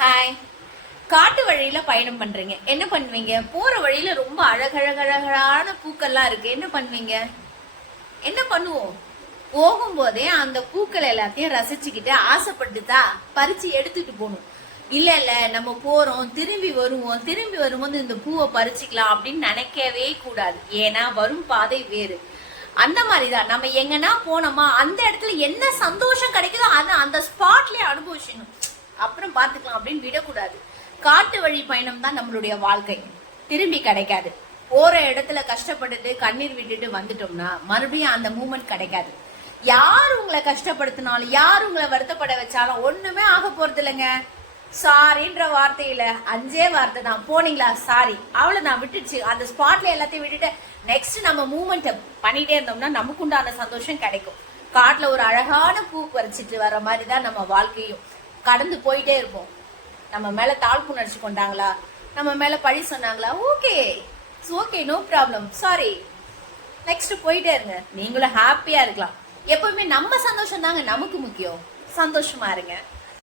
Hi. காட்டு வழியில பயணம் பண்றீங்க, என்ன பண்ணுவீங்க? போற வழியில ரொம்ப அழகழகழகான பூக்கள்லாம் இருக்கு, என்ன பண்ணுவீங்க? என்ன பண்ணுவோம்? போகும்போதே அந்த பூக்கள் எல்லாத்தையும் ரசிச்சுக்கிட்டு ஆசைப்பட்டுதா பறிச்சு எடுத்துட்டு போகணும். இல்ல நம்ம போறோம், திரும்பி வரும்போது இந்த பூவை பறிச்சுக்கலாம் அப்படின்னு நினைக்கவே கூடாது. ஏன்னா வரும் பாதை வேறு. அந்த மாதிரிதான் நம்ம எங்கன்னா போனோமா அந்த இடத்துல என்ன சந்தோஷம் கிடைக்குதோ அதை அந்த ஸ்பாட்லயே அனுபவிச்சணும். அப்புறம் பாத்துக்கலாம் அப்படின்னு விடக்கூடாது. காட்டு வழி பயணம் தான் நம்மளுடைய வாழ்க்கை, திரும்பி கிடைக்காது. போற இடத்துல கஷ்டப்பட்டுட்டு கண்ணீர் விட்டுட்டு வந்துட்டோம்னா மறுபடியும் அந்த மூமெண்ட் கிடைக்காது. யார் உங்களை கஷ்டப்படுத்தினாலும் யார் உங்களை வருத்தப்பட வச்சாலும் ஒண்ணுமே ஆக போறது இல்லைங்க. சாரின்ற வார்த்தையில 5 வார்த்தை தான். போனீங்களா, சாரி, அவ்வளவுதான், விட்டுடுச்சு. அந்த ஸ்பாட்ல எல்லாத்தையும் விட்டுட்டு நெக்ஸ்ட் நம்ம மூமெண்ட் பண்ணிட்டே இருந்தோம்னா நமக்கு உண்டான சந்தோஷம் கிடைக்கும். காட்டுல ஒரு அழகான பூ பறிச்சிட்டு வர மாதிரி தான் நம்ம வாழ்க்கையும். கடந்து போயிட்டே இருப்போம். நம்ம மேல தாழ்ப்புணர்ச்சி கொண்டாங்களா, நம்ம மேல பழி சொன்னாங்களா, okay no problem, sorry, next போயிட்டே இருங்க. நீங்களும் ஹாப்பியா இருக்கலாம். எப்பவுமே நம்ம சந்தோஷம் தாங்க நமக்கு முக்கியம். சந்தோஷமா இருங்க.